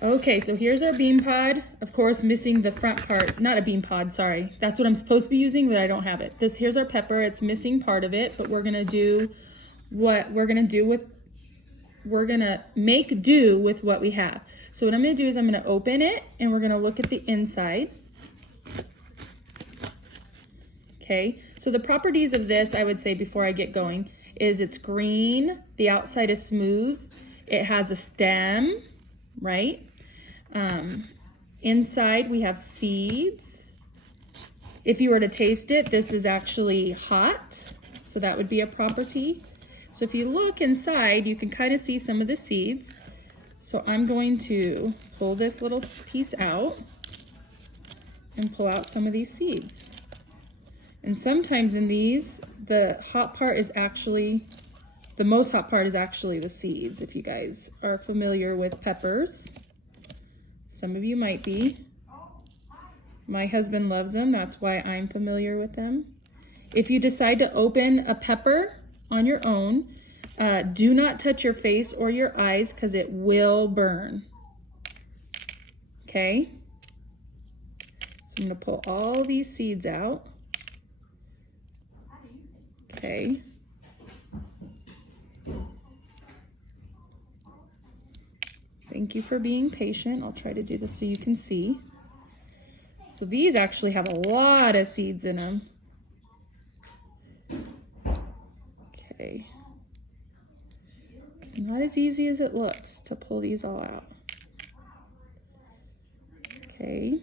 Okay, so here's our bean pod. Of course, missing the front part. Not a bean pod, sorry. That's what I'm supposed to be using, but I don't have it. Here's our pepper. It's missing part of it, but we're gonna do what we're gonna do with, we're gonna make do with what we have. So what I'm gonna do is I'm gonna open it and we're gonna look at the inside. Okay, so the properties of this, I would say before I get going, is it's green, the outside is smooth, it has a stem, right? Inside we have seeds. If you were to taste it, this is actually hot, so that would be a property. So if you look inside, you can kind of see some of the seeds. So I'm going to pull this little piece out and pull out some of these seeds. And sometimes in these, the hot part is actually, the most hot part is actually the seeds, if you guys are familiar with peppers. Some of you might be. My husband loves them, that's why I'm familiar with them. If you decide to open a pepper on your own, do not touch your face or your eyes because it will burn. Okay? So I'm going to pull all these seeds out. Okay. Thank you for being patient. I'll try to do this so you can see. So these actually have a lot of seeds in them. Okay. It's not as easy as it looks to pull these all out. Okay.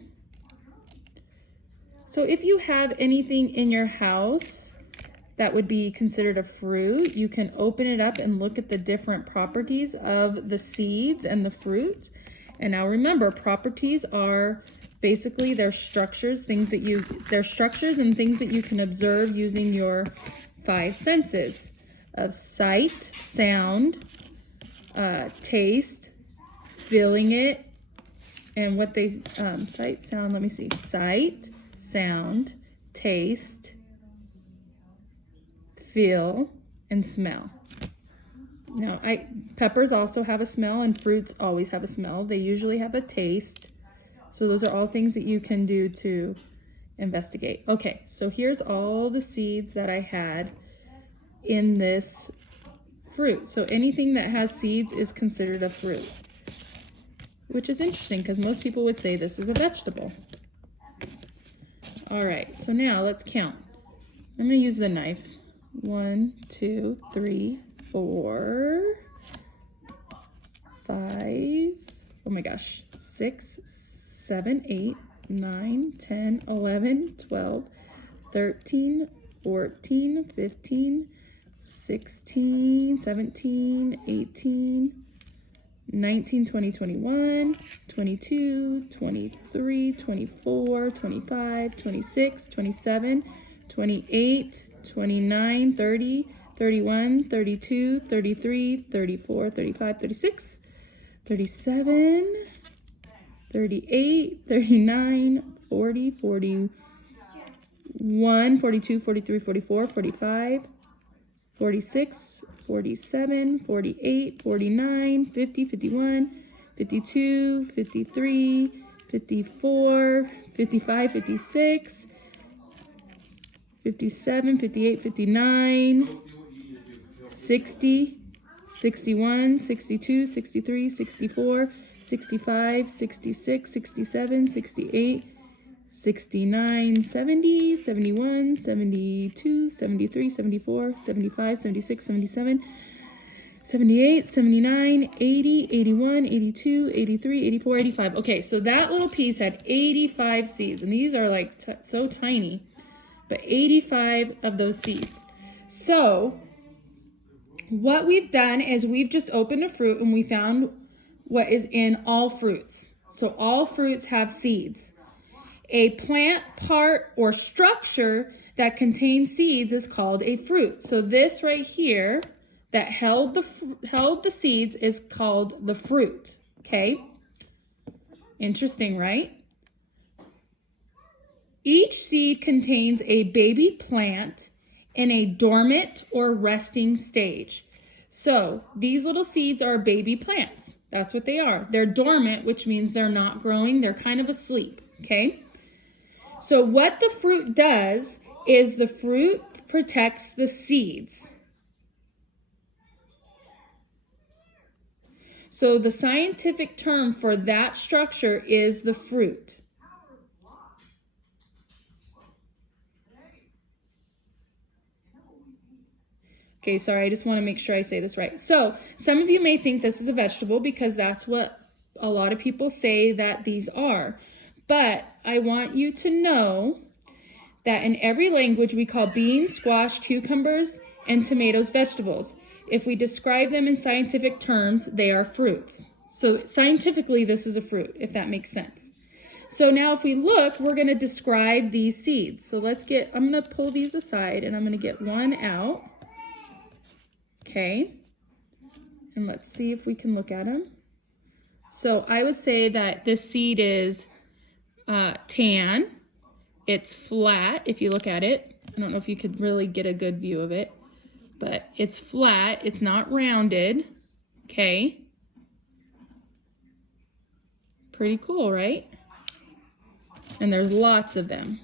So if you have anything in your house that would be considered a fruit, you can open it up and look at the different properties of the seeds and the fruit. And now remember, properties are basically their structures, their structures and things that you can observe using your 5 senses of sight, sound, taste, feeling it, and what they, sight, sound, let me see, sight, sound, taste, feel, and smell. Now, peppers also have a smell and fruits always have a smell. They usually have a taste. So those are all things that you can do to investigate. Okay, so here's all the seeds that I had in this fruit. So anything that has seeds is considered a fruit, which is interesting because most people would say this is a vegetable. All right, so now let's count. I'm going to use the knife. 1, 2, 3, 4, 5, oh my gosh, 6, 7, 8, 9, 10, 11, 12, 13, 14, 15, 16, 17, 18, 19, 20, 21, 22, 23, 24, 25, 26, 27, 28, 29, 30, 31, 32, 33, 34, 35, 36, 37, 38, 39, 40, 41, 42, 43, 44, 45, 46, 47, 48, 49, 50, 51, 52, 53, 54, 55, 56, 57, 58, 59, 60, 61, 62, 63, 64, 65, 66, 67, 68, 69, 70, 71, 72, 73, 74, 75, 76, 77, 78, 79, 80, 81, 82, 83, 84, 85. Okay, so that little piece had 85 seeds, and these are like so tiny, but 85 of those seeds. So what we've done is we've just opened a fruit and we found what is in all fruits. So all fruits have seeds. A plant part or structure that contains seeds is called a fruit. So this right here that held the seeds is called the fruit. Okay? Interesting, right? Each seed contains a baby plant in a dormant or resting stage. So these little seeds are baby plants. That's what they are. They're dormant, which means they're not growing. They're kind of asleep, okay? So what the fruit does is the fruit protects the seeds. So the scientific term for that structure is the fruit. Okay, sorry, I just want to make sure I say this right. So some of you may think this is a vegetable because that's what a lot of people say that these are. But I want you to know that in every language we call beans, squash, cucumbers, and tomatoes vegetables. If we describe them in scientific terms, they are fruits. So scientifically, this is a fruit, if that makes sense. So now if we look, we're going to describe these seeds. So I'm going to pull these aside and I'm going to get one out. Okay, and let's see if we can look at them. So I would say that this seed is tan. It's flat if you look at it. I don't know if you could really get a good view of it, but it's flat. It's not rounded. Okay. Pretty cool, right? And there's lots of them.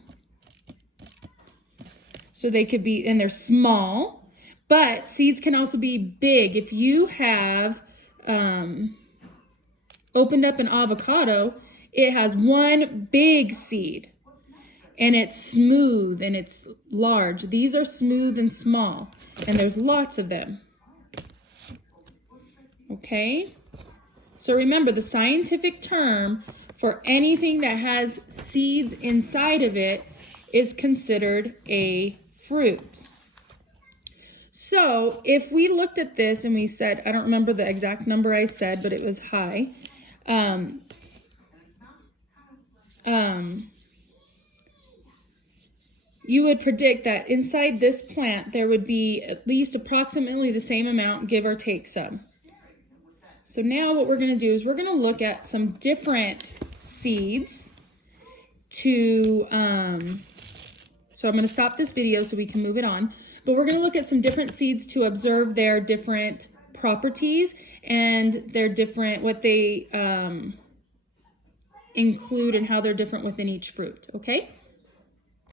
So they could be, and they're small. But seeds can also be big. If you have opened up an avocado, it has one big seed. And it's smooth and it's large. These are smooth and small. And there's lots of them. Okay? So remember, the scientific term for anything that has seeds inside of it is considered a fruit. So if we looked at this and we said, I don't remember the exact number I said, but it was high. You would predict that inside this plant, there would be at least approximately the same amount, give or take some. So now what we're going to do is we're going to look at some different seeds to, so I'm going to stop this video so we can move it on. But we're going to look at some different seeds to observe their different properties and their different, what they include and how they're different within each fruit, okay?